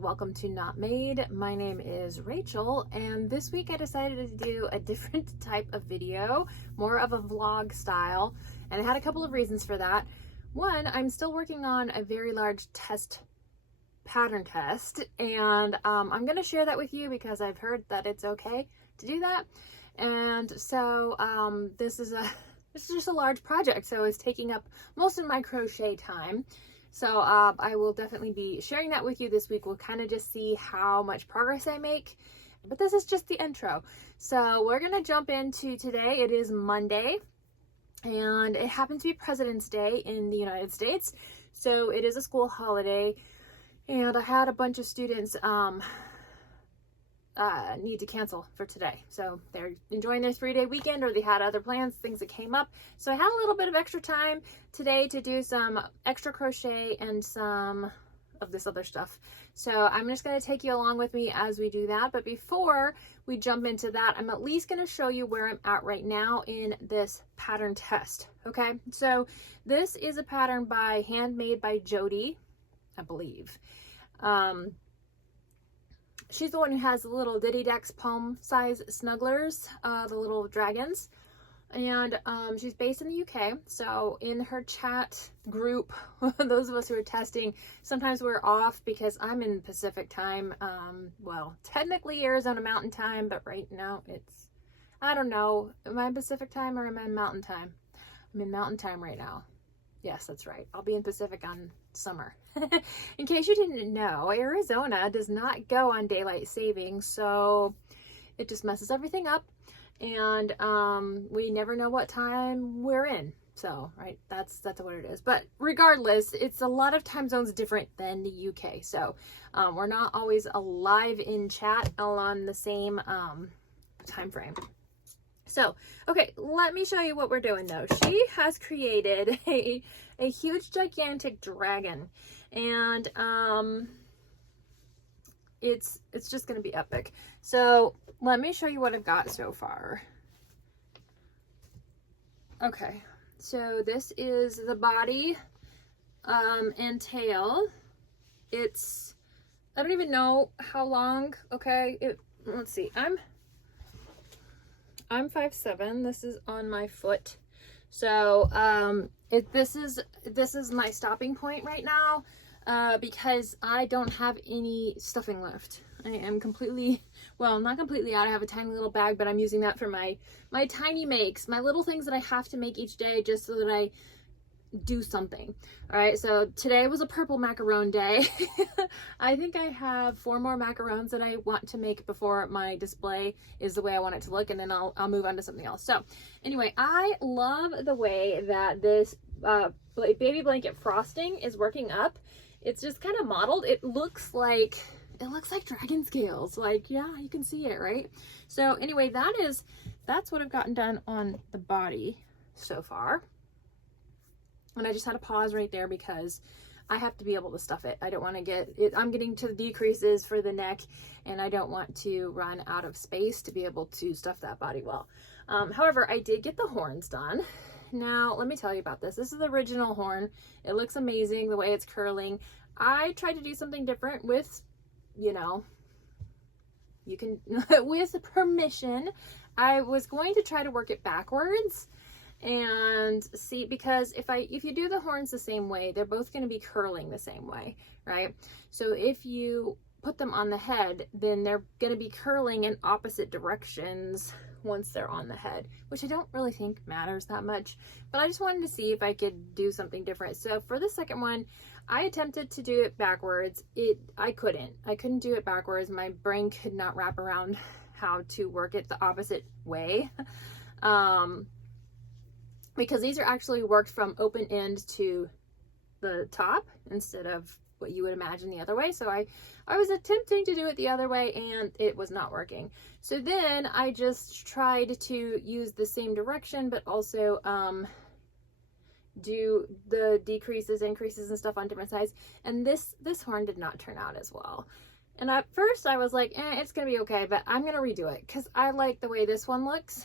welcome to Not Made. My name is Rachel, and this week I decided to do a different type of video, more of a vlog style, and I had a couple of reasons for that. One, I'm still working on a very large pattern test, and I'm going to share that with you because I've heard that it's okay to do that. And so this is just a large project, so it's taking up most of my crochet time. So I will definitely be sharing that with you this week. We'll kind of just see how much progress I make, but this is just the intro. So we're going to jump into today. It is Monday, and it happens to be President's Day in the United States. So it is a school holiday, and I had a bunch of students need to cancel for today. So they're enjoying their 3-day weekend, or they had other plans, things that came up. So I had a little bit of extra time today to do some extra crochet and some of this other stuff. So I'm just going to take you along with me as we do that. But before we jump into that, I'm at least going to show you where I'm at right now in this pattern test. Okay, so this is a pattern handmade by Jody, I believe. She's the one who has the little Diddy Dex palm size snugglers, the little dragons. And she's based in the UK. So in her chat group, those of us who are testing, sometimes we're off because I'm in Pacific time. Well, technically Arizona Mountain Time, but right now it's, I don't know, am I in Pacific time or am I in Mountain Time? I'm in Mountain Time right now. Yes, that's right. I'll be in Pacific on summer. In case you didn't know, Arizona does not go on daylight savings, so it just messes everything up, and we never know what time we're in. So, right, that's what it is. But regardless, it's a lot of time zones different than the UK. So we're not always alive in chat all on the same time frame. So, okay, let me show you what we're doing though. She has created a huge, gigantic dragon, and it's just going to be epic. So, let me show you what I've got so far. Okay, so this is the body and tail. It's, I don't even know how long. Okay, let's see. I'm 5'7". This is on my foot. So this is my stopping point right now because I don't have any stuffing left. I am completely, well, not completely out. I have a tiny little bag, but I'm using that for my tiny makes, my little things that I have to make each day just so that I do something. All right, so today was a purple macaron day. I think I have 4 more macarons that I want to make before my display is the way I want it to look, and then I'll move on to something else. So anyway, I love the way that this baby blanket frosting is working up. It's just kind of modeled. It looks like dragon scales. Like, yeah, you can see it, right? So anyway, that's what I've gotten done on the body so far. And I just had to pause right there because I have to be able to stuff it. I don't want to get it. I'm getting to the decreases for the neck, and I don't want to run out of space to be able to stuff that body well. However, I did get the horns done. Now, let me tell you about this. This is the original horn. It looks amazing the way it's curling. I tried to do something different with, you know, you can, with permission. I was going to try to work it backwards and see, because if you do the horns the same way, they're both going to be curling the same way, right? So if you put them on the head, then they're going to be curling in opposite directions once they're on the head, which I don't really think matters that much, but I just wanted to see if I could do something different. So for the second one, I attempted to do it backwards. I couldn't do it backwards. My brain could not wrap around how to work it the opposite way. Because these are actually worked from open end to the top instead of what you would imagine the other way. So I was attempting to do it the other way, and it was not working. So then I just tried to use the same direction, but also do the decreases, increases, and stuff on different sides. And this horn did not turn out as well. And at first I was like, it's gonna be okay, but I'm gonna redo it because I like the way this one looks.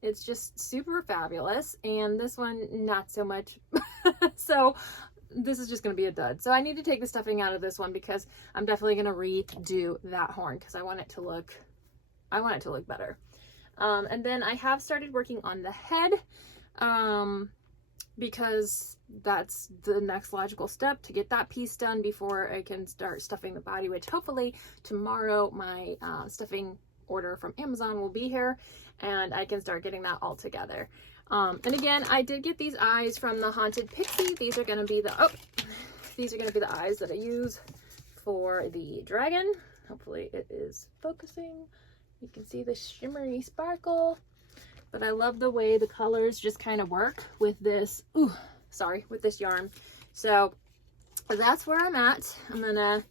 It's just super fabulous, and this one not so much. So this is just going to be a dud. So I need to take the stuffing out of this one because I'm definitely going to redo that horn because I want it to look better. And then I have started working on the head because that's the next logical step to get that piece done before I can start stuffing the body, which hopefully tomorrow my stuffing order from Amazon will be here and I can start getting that all together. And again, I did get these eyes from the Haunted Pixie. These are going to be the eyes that I use for the dragon. Hopefully it is focusing. You can see the shimmery sparkle, but I love the way the colors just kind of work with this, with this yarn. So that's where I'm at. I'm gonna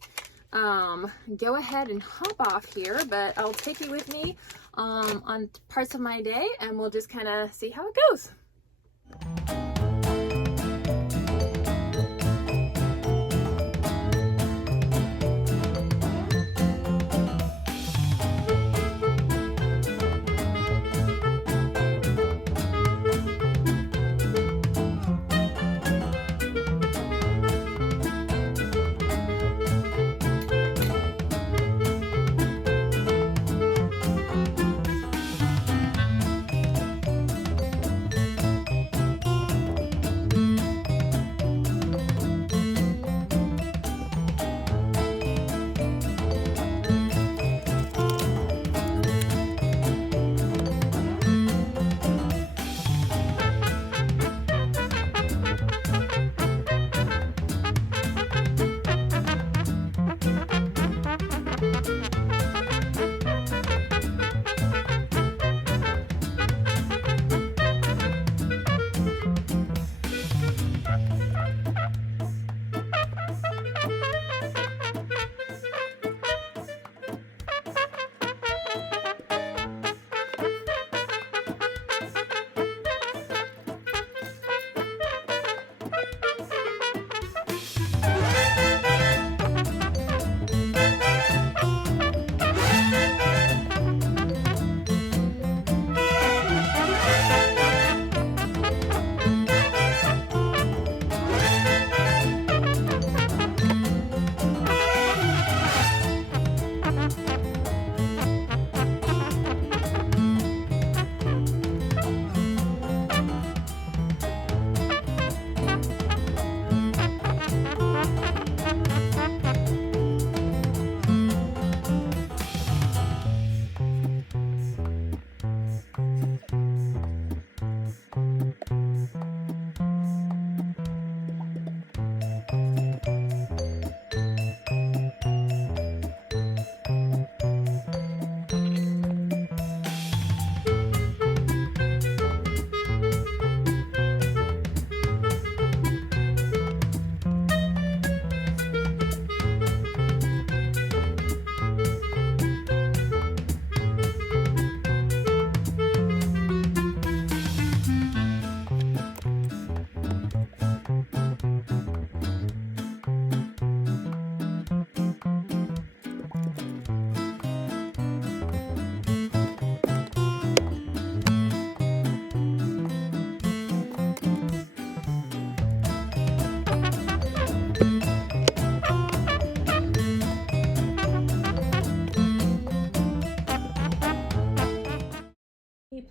go ahead and hop off here, but I'll take you with me on parts of my day and we'll just kind of see how it goes.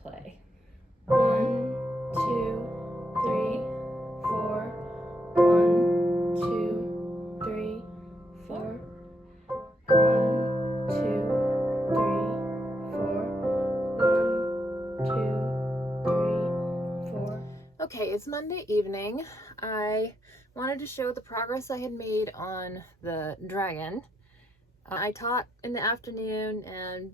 Play. 1, 2, 3, 4. 1, 2, 3, 4. 1, 2, 3, 4. 1, 2, 3, 4. Okay, it's Monday evening. I wanted to show the progress I had made on the dragon. I taught in the afternoon and,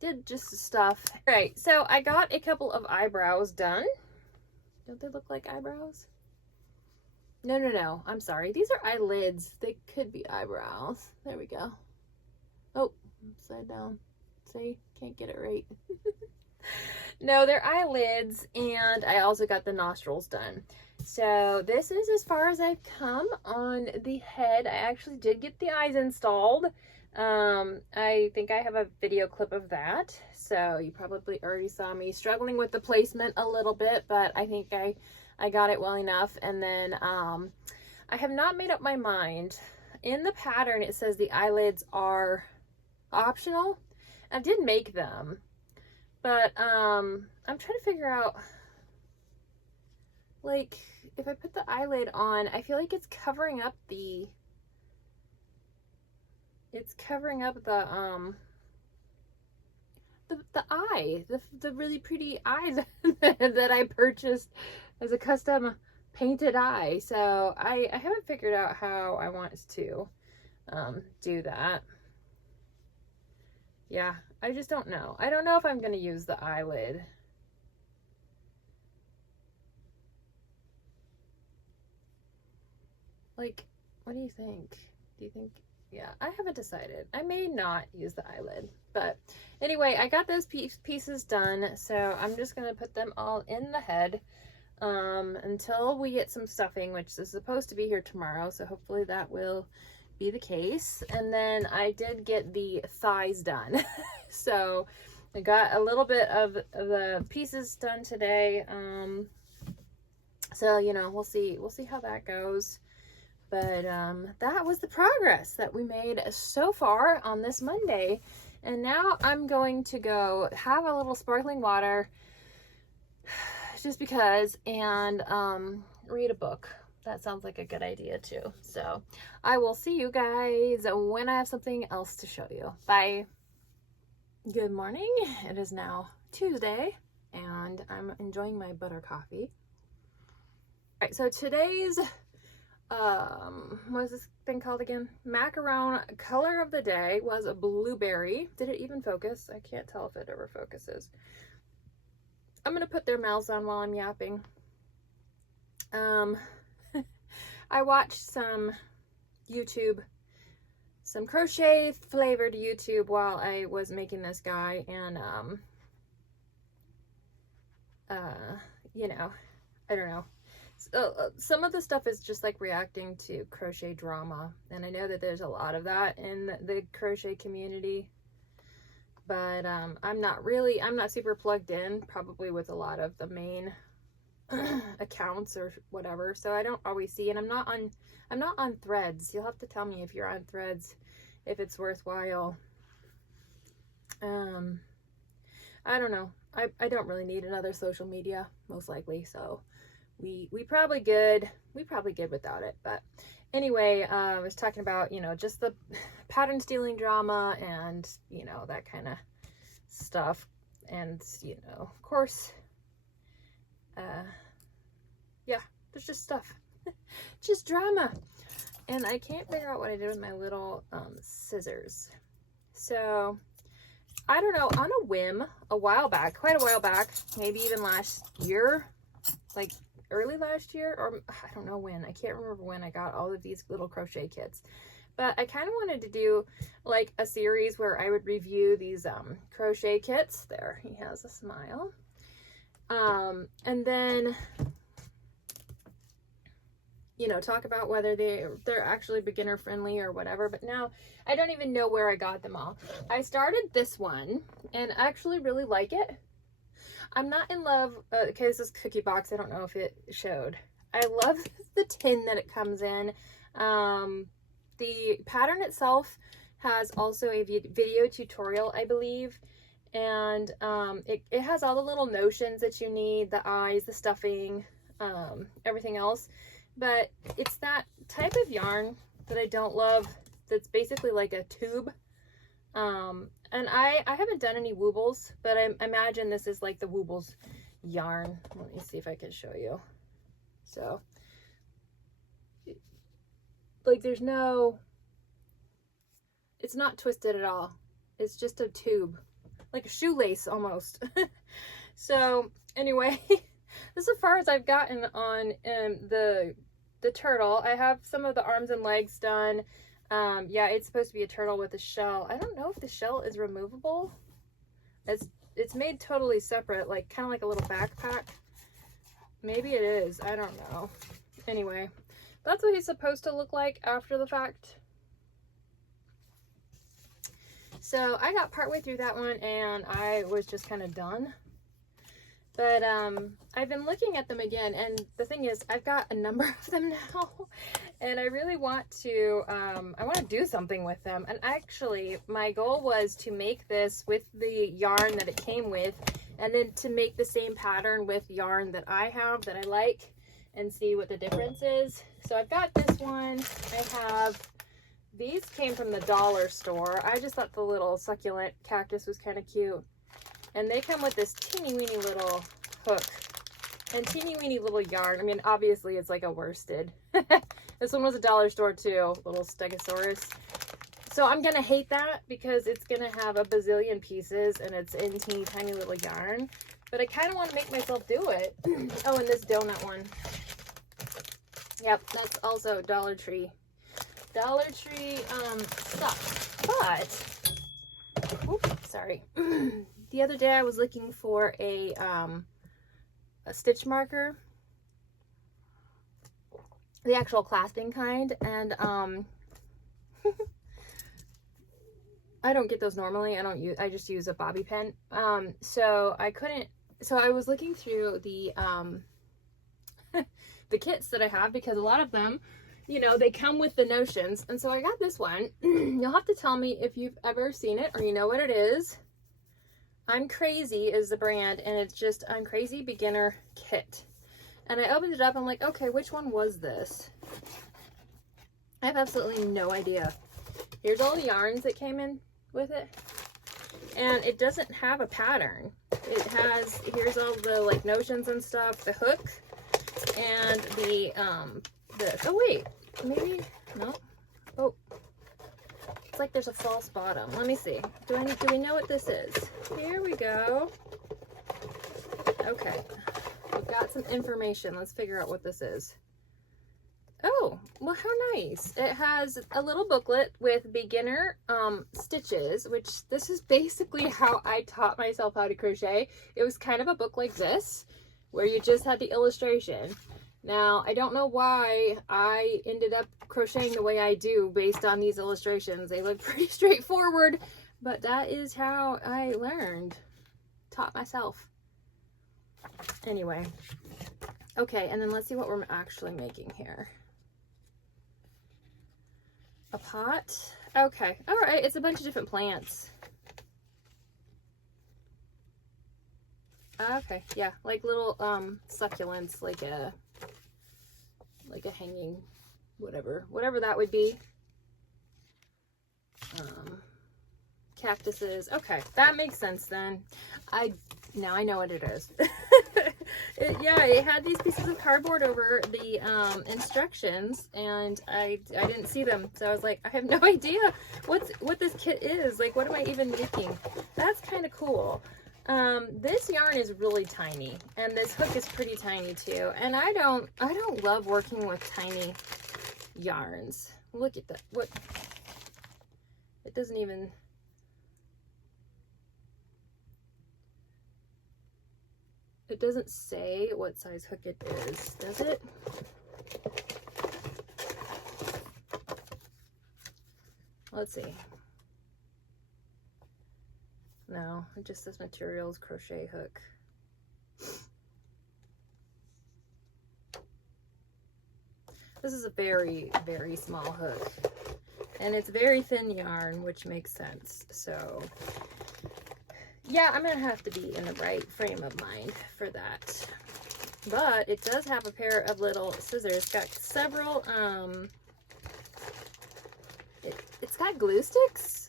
did just stuff. All right, so I got a couple of eyebrows done. Don't they look like eyebrows? No, I'm sorry. These are eyelids. They could be eyebrows. There we go. Oh, upside down. See, can't get it right. No, they're eyelids, and I also got the nostrils done. So this is as far as I've come on the head. I actually did get the eyes installed. I think I have a video clip of that, so you probably already saw me struggling with the placement a little bit, but I think I got it well enough. And then I have not made up my mind. In the pattern, it says the eyelids are optional. I did make them, but I'm trying to figure out, like, if I put the eyelid on, I feel like it's covering up the eye, the really pretty eyes that I purchased as a custom painted eye. So I haven't figured out how I want to do that. Yeah, I just don't know. I don't know if I'm going to use the eyelid. Like, what do you think? Do you think? Yeah, I haven't decided. I may not use the eyelid. But anyway, I got those pieces done. So I'm just going to put them all in the head until we get some stuffing, which is supposed to be here tomorrow. So hopefully that will be the case. And then I did get the thighs done. So I got a little bit of the pieces done today. So, you know, we'll see how that goes. But that was the progress that we made so far on this Monday. And now I'm going to go have a little sparkling water just because, and read a book. That sounds like a good idea too. So I will see you guys when I have something else to show you. Bye. Good morning. It is now Tuesday and I'm enjoying my butter coffee. All right, so today's what is this thing called again? Macaron color of the day was a blueberry. Did it even focus? I can't tell if it ever focuses. I'm gonna put their mouths on while I'm yapping. I watched some crochet flavored YouTube while I was making this guy, and you know, I don't know. Some of the stuff is just like reacting to crochet drama, and I know that there's a lot of that in the crochet community, but I'm not super plugged in probably with a lot of the main accounts or whatever, so I don't always see, and I'm not on Threads. You'll have to tell me if you're on Threads, if it's worthwhile. I don't know. I don't really need another social media, most likely, so we probably good without it. But anyway, I was talking about, you know, just the pattern stealing drama and, you know, that kind of stuff. And, you know, of course, yeah, there's just stuff, just drama. And I can't figure out what I did with my little scissors. So I don't know, on a whim, quite a while back, maybe even last year, like early last year, or I don't know when, I can't remember when I got all of these little crochet kits, but I kind of wanted to do like a series where I would review these crochet kits. There, he has a smile. And then, you know, talk about whether they're actually beginner friendly or whatever. But now I don't even know where I got them all. I started this one and I actually really like it. I'm not in love, okay, this is cookie box, I don't know if it showed. I love the tin that it comes in. The pattern itself has also a video tutorial, I believe, and it has all the little notions that you need, the eyes, the stuffing, everything else. But it's that type of yarn that I don't love, that's basically like a tube. And I haven't done any woobles, but I imagine this is like the woobles yarn. Let me see if I can show you. So, like, there's no, it's not twisted at all. It's just a tube, like a shoelace almost. So anyway, this is as far as I've gotten on the turtle. I have some of the arms and legs done. Yeah, it's supposed to be a turtle with a shell. I don't know if the shell is removable. It's made totally separate, like kind of like a little backpack. Maybe it is. I don't know. Anyway, that's what he's supposed to look like after the fact. So I got partway through that one and I was just kind of done. But I've been looking at them again, and the thing is, I've got a number of them now, and I really want to, I want to do something with them. And actually, my goal was to make this with the yarn that it came with, and then to make the same pattern with yarn that I have that I like, and see what the difference is. So I've got this one. I have, these came from the dollar store. I just thought the little succulent cactus was kind of cute. And they come with this teeny weeny little hook and teeny weeny little yarn. I mean, obviously it's like a worsted. This one was a dollar store too, little stegosaurus. So I'm gonna hate that because it's gonna have a bazillion pieces and it's in teeny tiny little yarn. But I kind of want to make myself do it. Oh, and this donut one. Yep, that's also Dollar Tree. Dollar Tree stuff. But, oops, sorry. The other day I was looking for a stitch marker, the actual clasping kind, and I don't get those normally. I just use a bobby pin. So I was looking through the the kits that I have, because a lot of them, you know, they come with the notions. And so I got this one. You'll have to tell me if you've ever seen it or you know what it is. I'm Crazy is the brand, and it's just I'm Crazy Beginner Kit. And I opened it up, I'm like, okay, which one was this? I have absolutely no idea. Here's all the yarns that came in with it. And it doesn't have a pattern. It has, here's all the like notions and stuff, the hook, and the this. Oh wait, maybe, no. Oh. It's like there's a false bottom. Let me see. Do we know what this is? Here we go. Okay. We've got some information. Let's figure out what this is. Oh, well, how nice. It has a little booklet with beginner stitches, which this is basically how I taught myself how to crochet. It was kind of a book like this, where you just had the illustration. Now, I don't know why I ended up crocheting the way I do based on these illustrations. They look pretty straightforward, but that is how I learned, taught myself. Anyway, okay, and then let's see what we're actually making here. A pot? Okay, all right, it's a bunch of different plants. Okay, yeah, like little succulents, like a hanging, whatever that would be. Cactuses. Okay, that makes sense then. Now I know what it is. It had these pieces of cardboard over the instructions, and I didn't see them, so I was like, I have no idea what this kit is. Like, what am I even making? That's kind of cool. This yarn is really tiny, and this hook is pretty tiny too, and I don't love working with tiny yarns. Look at that. What? It doesn't even, it doesn't say what size hook it is, does it? Let's see. No, it just says materials, crochet hook. This is a very, very small hook. And it's very thin yarn, which makes sense. So, yeah, I'm going to have to be in the right frame of mind for that. But it does have a pair of little scissors. It's got several, it's got glue sticks.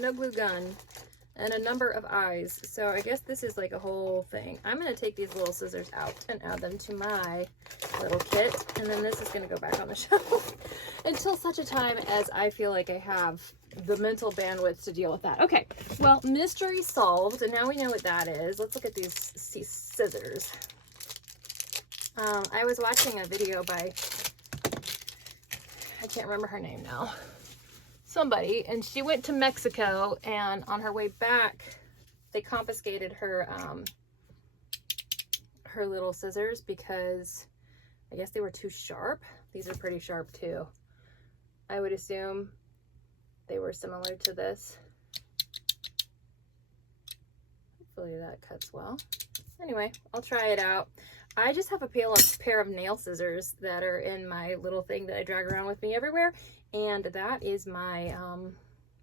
No glue gun, and a number of eyes. So I guess this is like a whole thing. I'm going to take these little scissors out and add them to my little kit, and then this is going to go back on the shelf until such a time as I feel like I have the mental bandwidth to deal with that. Okay, well, mystery solved, and now we know what that is. Let's look at these scissors. I was watching a video by, I can't remember her name now, somebody, and she went to Mexico, and on her way back they confiscated her her little scissors because I guess they were too sharp. These are pretty sharp too. I would assume they were similar to this. Hopefully that cuts well. Anyway, I'll try it out. I just have a pair of nail scissors that are in my little thing that I drag around with me everywhere. And that is my,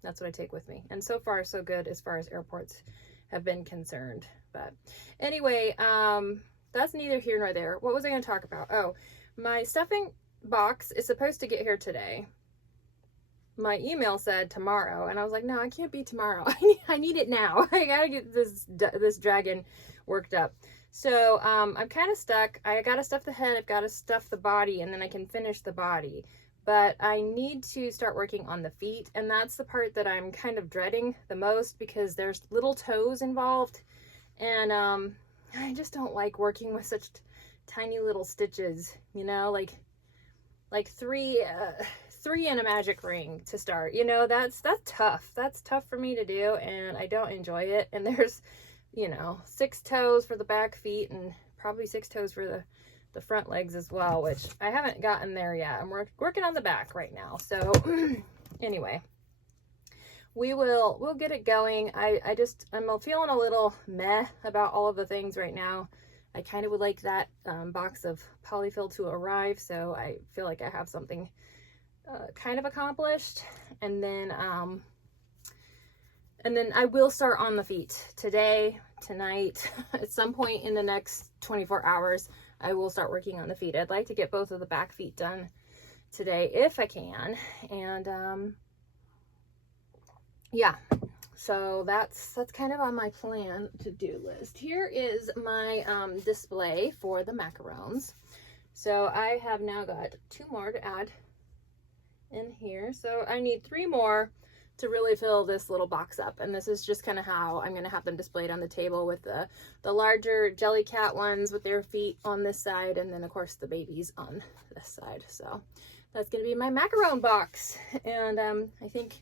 that's what I take with me. And so far, so good as far as airports have been concerned. But anyway, that's neither here nor there. What was I going to talk about? Oh, my stuffing box is supposed to get here today. My email said tomorrow, and I was like, no, it can't be tomorrow. I need it now. I gotta get this dragon worked up. So I'm kind of stuck. I gotta stuff the head, I've gotta stuff the body, and then I can finish the body. But I need to start working on the feet, and that's the part that I'm kind of dreading the most, because there's little toes involved, and I just don't like working with such tiny little stitches, you know, like three in a magic ring to start. You know, that's tough. That's tough for me to do, and I don't enjoy it. And there's, you know, 6 toes for the back feet and probably 6 toes for the front legs as well, which I haven't gotten there yet. I'm working on the back right now. So anyway, we'll get it going. I'm feeling a little meh about all of the things right now. I kind of would like that box of polyfill to arrive, so I feel like I have something kind of accomplished. And then I will start on the feet today, tonight, at some point in the next 24 hours. I will start working on the feet. I'd like to get both of the back feet done today if I can. And yeah, so that's kind of on my plan to-do list. Here is my display for the macarons. So I have now got 2 more to add in here. So I need 3 more to really fill this little box up. And this is just kind of how I'm going to have them displayed on the table, with the larger Jellycat ones with their feet on this side, and then of course the babies on this side. So that's going to be my macaron box. And I think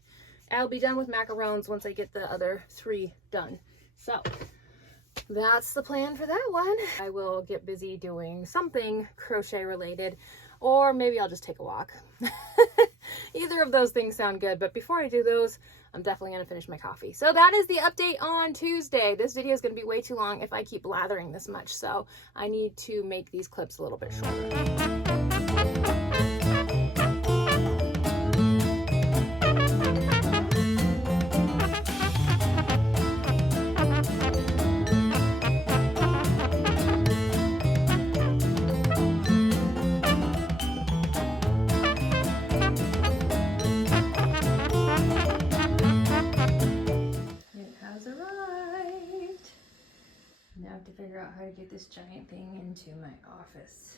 I'll be done with macarons once I get the other 3 done. So that's the plan for that one. I will get busy doing something crochet related, or maybe I'll just take a walk. Either of those things sound good, but before I do those, I'm definitely going to finish my coffee. So that is the update on Tuesday. This video is going to be way too long if I keep blathering this much, so I need to make these clips a little bit shorter. Figure out how to get this giant thing into my office.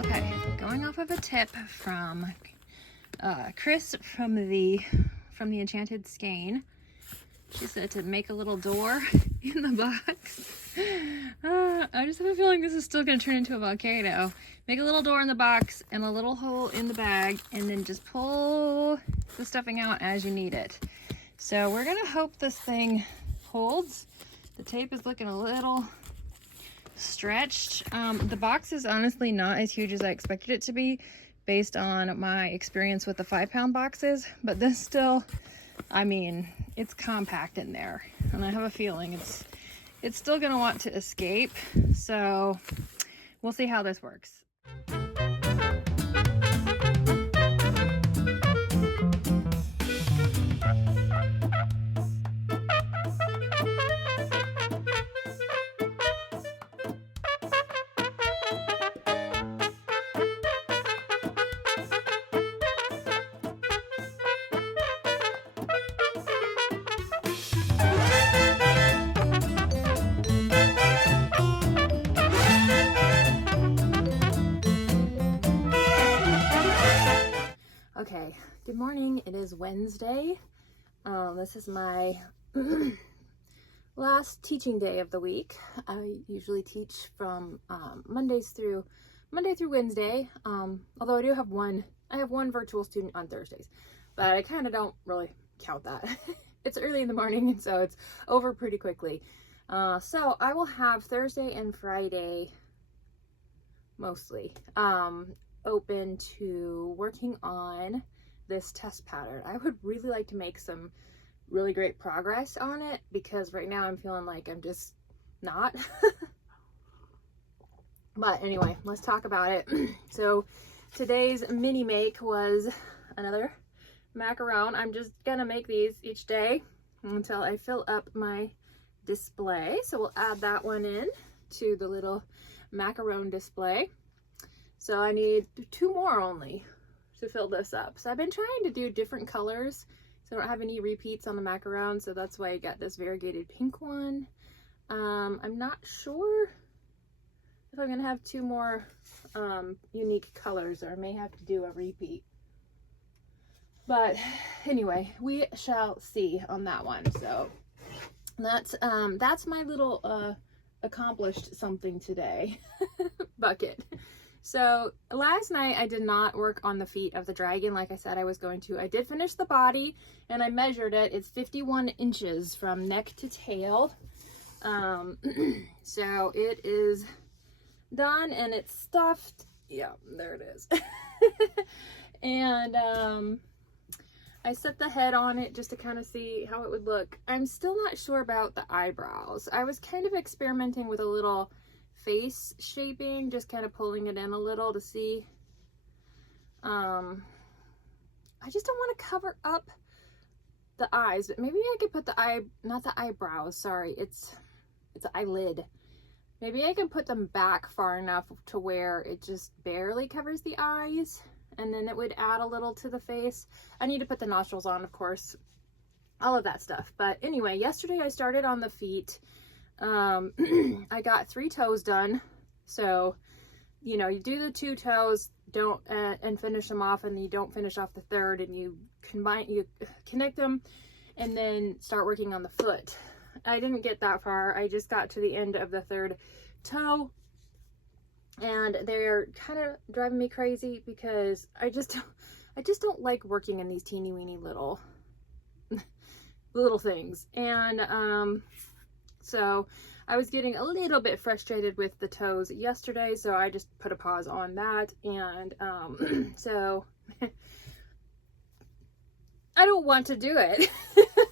Okay, going off of a tip from Chris from the Enchanted Skein. She said to make a little door in the box. I just have a feeling this is still going to turn into a volcano. Make a little door in the box and a little hole in the bag, and then just pull the stuffing out as you need it. So we're going to hope this thing holds. The tape is looking a little stretched. The box is honestly not as huge as I expected it to be, based on my experience with the 5-pound boxes, but this still, I mean, it's compact in there, and I have a feeling it's still gonna want to escape, so we'll see how this works. Okay, good morning. It is Wednesday. This is my last teaching day of the week. I usually teach from Monday through Wednesday. Although I have one virtual student on Thursdays. but I kind of don't really count that. It's early in the morning, and so it's over pretty quickly. So I will have Thursday and Friday mostly open to working on this test pattern. I would really like to make some really great progress on it, because right now I'm feeling like I'm just not. But anyway, let's talk about it. So today's mini make was another macaron. I'm just gonna make these each day until I fill up my display. So we'll add that one in to the little macaron display. So I need 2 more only to fill this up. So I've been trying to do different colors, so I don't have any repeats on the macaron, so that's why I got this variegated pink one. I'm not sure if I'm gonna have 2 more unique colors, or I may have to do a repeat. But anyway, we shall see on that one. So that's my little accomplished something today bucket. So last night I did not work on the feet of the dragon like I said I was going to. I did finish the body, and I measured it. It's 51 inches from neck to tail. So it is done, and it's stuffed. Yeah, there it is. And I set the head on it just to kind of see how it would look. I'm still not sure about the eyebrows. I was kind of experimenting with a little face shaping, just kind of pulling it in a little to see. I just don't want to cover up the eyes, but maybe I could put the not the eyebrows, sorry, it's the eyelid. Maybe I can put them back far enough to where it just barely covers the eyes, and then it would add a little to the face. I need to put the nostrils on, of course, all of that stuff. But anyway, yesterday I started on the feet. I got 3 toes done. So, you know, you do the 2 toes, and finish them off, and you don't finish off the 3rd, and you connect them, and then start working on the foot. I didn't get that far. I just got to the end of the 3rd toe, and they're kind of driving me crazy because I just don't like working in these teeny weeny little things. And so I was getting a little bit frustrated with the toes yesterday, so I just put a pause on that. And so I don't want to do it.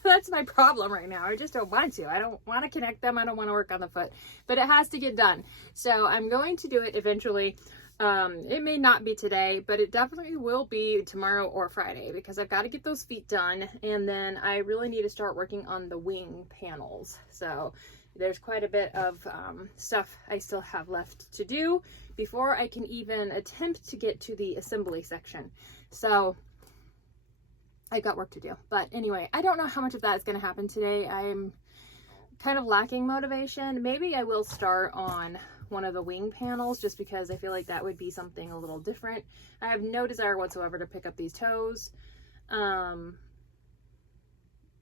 That's my problem right now. I just don't want to. I don't want to connect them. I don't want to work on the foot, but it has to get done. So I'm going to do it eventually. It may not be today, but it definitely will be tomorrow or Friday, because I've got to get those feet done. And then I really need to start working on the wing panels. So there's quite a bit of stuff I still have left to do before I can even attempt to get to the assembly section. So I've got work to do. But anyway, I don't know how much of that is going to happen today. I'm kind of lacking motivation. Maybe I will start on one of the wing panels, just because I feel like that would be something a little different. I have no desire whatsoever to pick up these toes.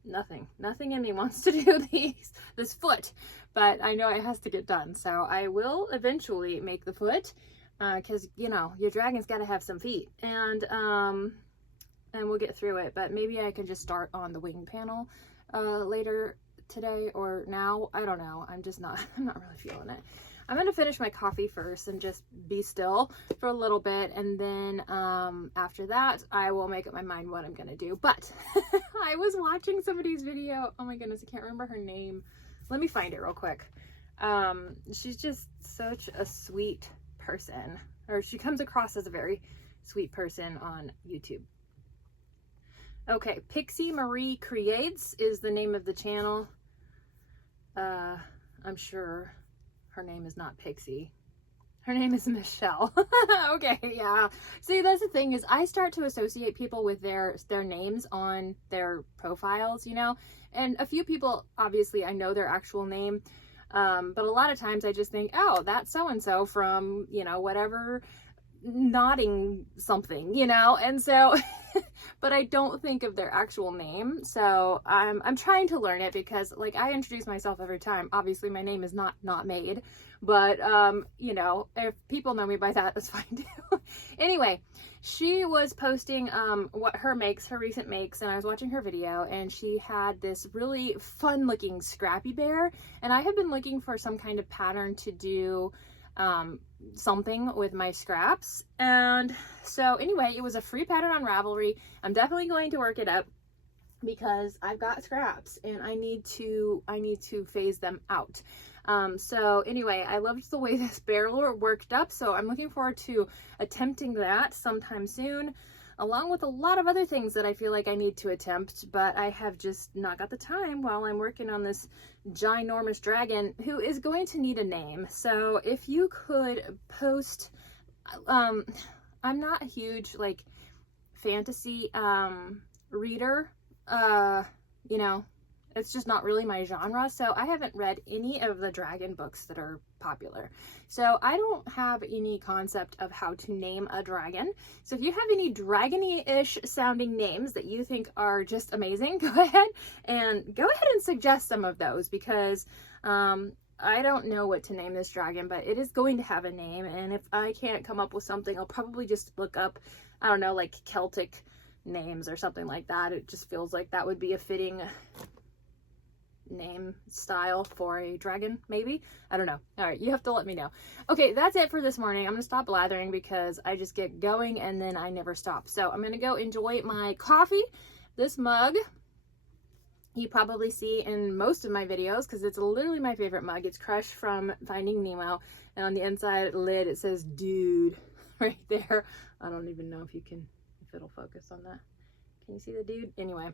Nothing in me wants to do this foot, but I know it has to get done. So I will eventually make the foot, because you know, your dragon's got to have some feet, and we'll get through it. But maybe I can just start on the wing panel later today or now. I don't know. I'm not really feeling it. I'm going to finish my coffee first and just be still for a little bit. And then after that, I will make up my mind what I'm going to do. But I was watching somebody's video. Oh my goodness, I can't remember her name. Let me find it real quick. She's just such a sweet person, or she comes across as a very sweet person on YouTube. Okay, Pixie Marie Creates is the name of the channel. I'm sure her name is not Pixie. Her name is Michelle. Okay, yeah. See, that's the thing, is I start to associate people with their names on their profiles, you know? And a few people, obviously, I know their actual name. But a lot of times I just think, oh, that's so-and-so from, you know, whatever knotting something, you know? And so, but I don't think of their actual name. So I'm trying to learn it because like I introduce myself every time. Obviously my name is not made, but you know, if people know me by that, that's fine too. Anyway, she was posting what her recent makes, and I was watching her video, and she had this really fun looking scrappy bear, and I have been looking for some kind of pattern to do something with my scraps. And so anyway, it was a free pattern on Ravelry. I'm definitely going to work it up because I've got scraps and I need to phase them out. So anyway, I loved the way this barrel worked up, so I'm looking forward to attempting that sometime soon, along with a lot of other things that I feel like I need to attempt, but I have just not got the time while I'm working on this ginormous dragon who is going to need a name. So if you could post, I'm not a huge like fantasy reader, you know, it's just not really my genre, so I haven't read any of the dragon books that are popular. So I don't have any concept of how to name a dragon. So if you have any dragony-ish sounding names that you think are just amazing, go ahead and suggest some of those, because I don't know what to name this dragon, but it is going to have a name, and if I can't come up with something, I'll probably just look up, I don't know, like Celtic names or something like that. It just feels like that would be a fitting name style for a dragon, maybe. I don't know. All right, you have to let me know. Okay, that's it for this morning. I'm gonna stop blathering because I just get going and then I never stop. So I'm gonna go enjoy my coffee. This mug you probably see in most of my videos because it's literally my favorite mug. It's Crush from Finding Nemo, and on the inside lid it says dude right there. I don't even know if it'll focus on that. Can you see the dude? Anyway,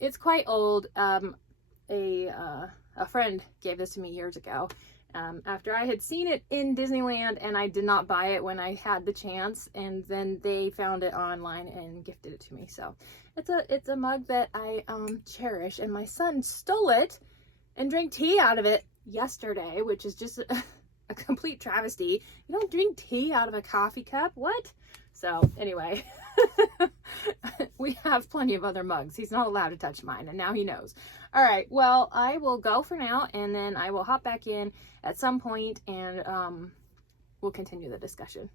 it's quite old. A friend gave this to me years ago after I had seen it in Disneyland, and I did not buy it when I had the chance, and then they found it online and gifted it to me. So it's a mug that I cherish, and my son stole it and drank tea out of it yesterday, which is just a complete travesty. You don't drink tea out of a coffee cup? What? So anyway, we have plenty of other mugs. He's not allowed to touch mine, and now he knows. All right, well, I will go for now, and then I will hop back in at some point, and we'll continue the discussion.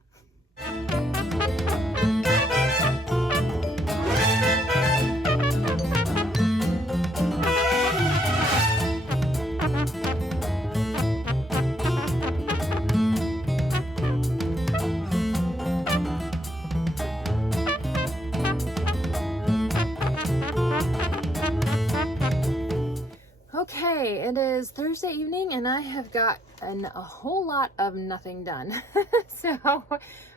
Okay, it is Thursday evening and I have got a whole lot of nothing done. So,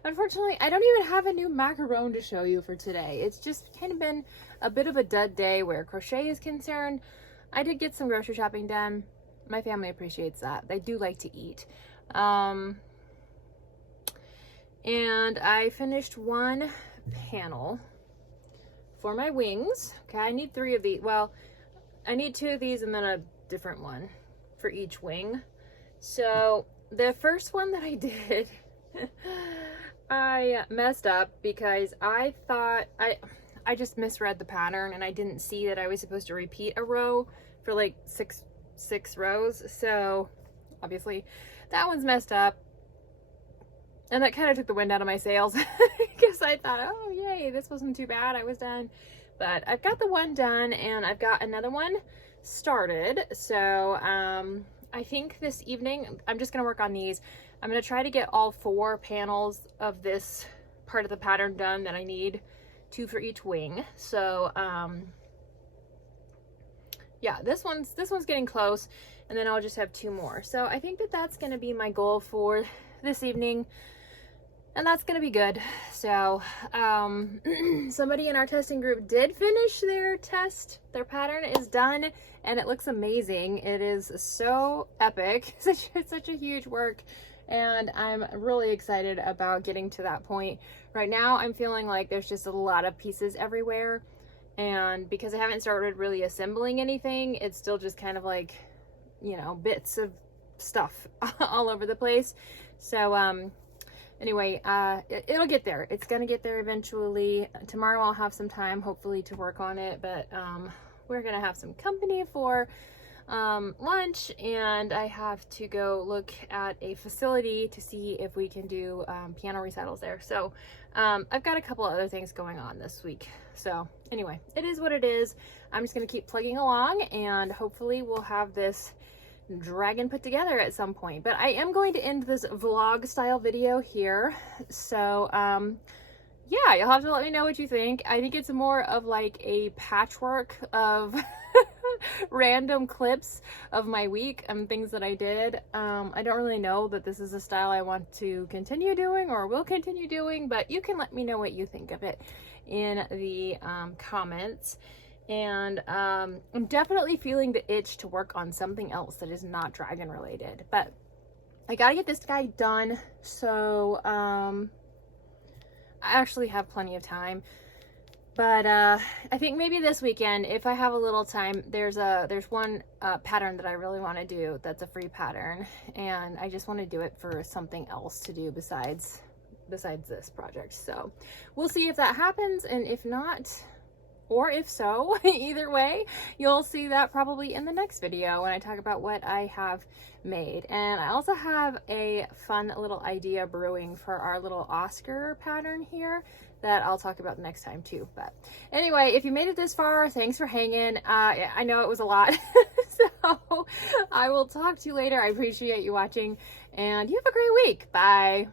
unfortunately, I don't even have a new macaron to show you for today. It's just kind of been a bit of a dud day where crochet is concerned. I did get some grocery shopping done. My family appreciates that. They do like to eat. And I finished one panel for my wings. Okay, I need 3 of these. Well, I need 2 of these and then a different one for each wing. So the first one that I did, I messed up because I thought I just misread the pattern, and I didn't see that I was supposed to repeat a row for like six rows. So obviously that one's messed up, and that kind of took the wind out of my sails because I thought, oh yay, this wasn't too bad, I was done. But I've got the one done, and I've got another one started. So I think this evening I'm just gonna work on these. I'm gonna try to get all 4 panels of this part of the pattern done that I need, 2 for each wing. So yeah, this one's getting close, and then I'll just have 2 more. So I think that that's gonna be my goal for this evening, and that's gonna be good. So somebody in our testing group did finish their test. Their pattern is done, and it looks amazing. It is so epic. It's such a huge work, and I'm really excited about getting to that point. Right now I'm feeling like there's just a lot of pieces everywhere, and because I haven't started really assembling anything, it's still just kind of like, you know, bits of stuff all over the place. So anyway, it'll get there. It's gonna get there eventually. Tomorrow I'll have some time, hopefully, to work on it, but we're gonna have some company for lunch, and I have to go look at a facility to see if we can do piano recitals there. So I've got a couple other things going on this week. So anyway, it is what it is. I'm just gonna keep plugging along, and hopefully we'll have this dragon put together at some point. But I am going to end this vlog style video here. So yeah, you'll have to let me know what you think. I think it's more of like a patchwork of random clips of my week and things that I did. I don't really know that this is a style I want to continue doing or will continue doing, but you can let me know what you think of it in the comments. And I'm definitely feeling the itch to work on something else that is not dragon related, but I gotta get this guy done. So I actually have plenty of time, but I think maybe this weekend, if I have a little time, there's one pattern that I really want to do that's a free pattern, and I just want to do it for something else to do besides this project. So we'll see if that happens, and if not, or if so, either way, you'll see that probably in the next video when I talk about what I have made. And I also have a fun little idea brewing for our little Oscar pattern here that I'll talk about next time too. But anyway, if you made it this far, thanks for hanging. I know it was a lot. So I will talk to you later. I appreciate you watching, and you have a great week. Bye.